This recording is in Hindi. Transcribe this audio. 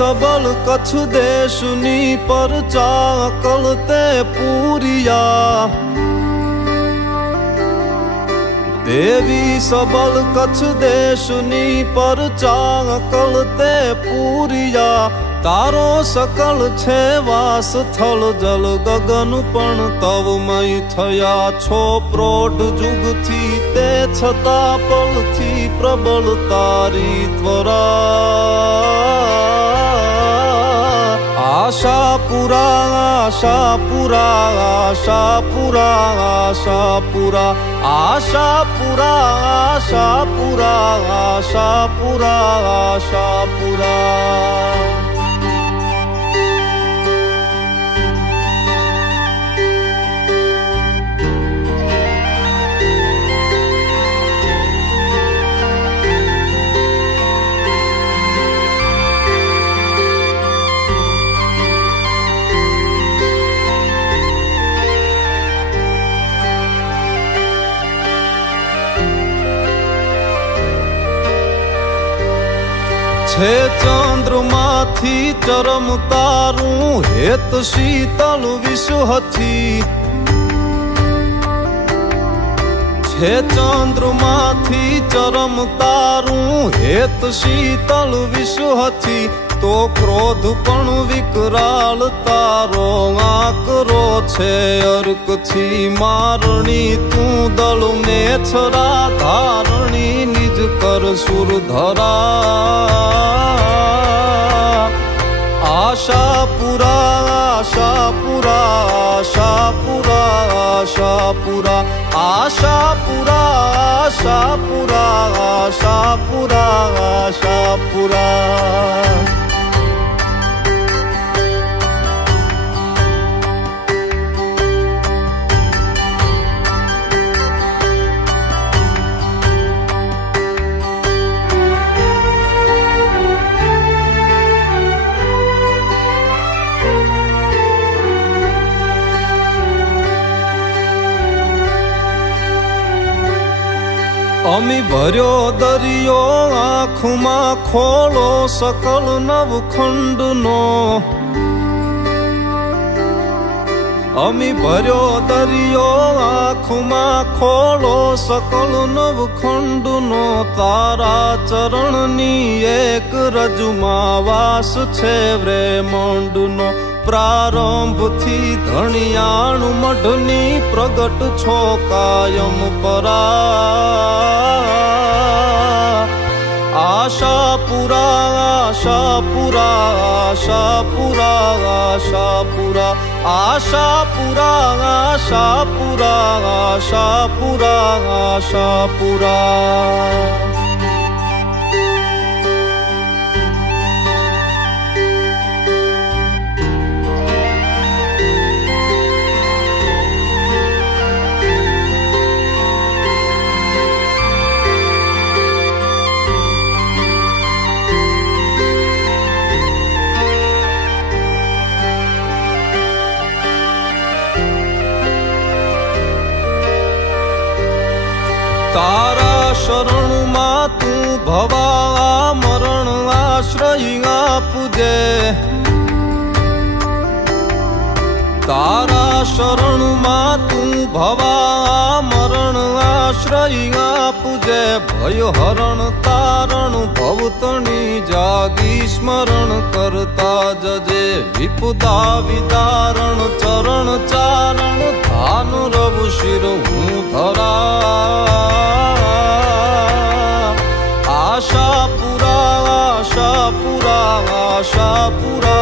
सबल कच्छ देशनी परचा अकलते पूरिया। देवी सबल कच्छ देशनी परचा अकलते पूरिया। तारो सकल छे वास थल जल गगन पण तवमय थया छो प्रौढ़ जुग थी ते छता पल थी प्रबल तारी त्वरा। आशापुरा आशापुरा आशापुरा आशापुरा आशापुरा आशापुरा आशापुरा आशापुरा। छे चंद्रमा थी चरम तारू हेत शीतल विश्व थी। छे चंद्रमा थी चरम तारू हेत शीतल विश्व थी। तो क्रोध पण विकराल तारो आकरो छे अर्क थी। मारणी तू दल में छरा धारणी निज कर सुरधरा। आशापुरा आशापुरा आशापुरा आशापुरा आशापुरा आशापुरा आशापुरा आशापुरा। अमी भर्यो दरियो आँखमा खोलो सकल नवखंडनो। अमी भर्यो दरियो आँखमा खोलो सकल नवखंडनो। तारा चरणनी एक रजुमा वास छे ब्रह्मांडनो। प्रारंभ थी धणियाणु मढनी प्रगट छो कायम परा। आशापुरा आशापुरा आशापुरा आशापुरा आशापुरा आशापुरा आशापुरा आशापुरा। तारा शरण मा तू भवा मरण आश्रय आपजे। तारा शरण मा तू भवा मरण आश्रय आपजे। भय हरण तारण भवतणी जागी स्मरण करता जजे। विपदा विदारण चरण चारण धान रव शिर हूँ धरा। आशापुरा आशापुरा आशापुरा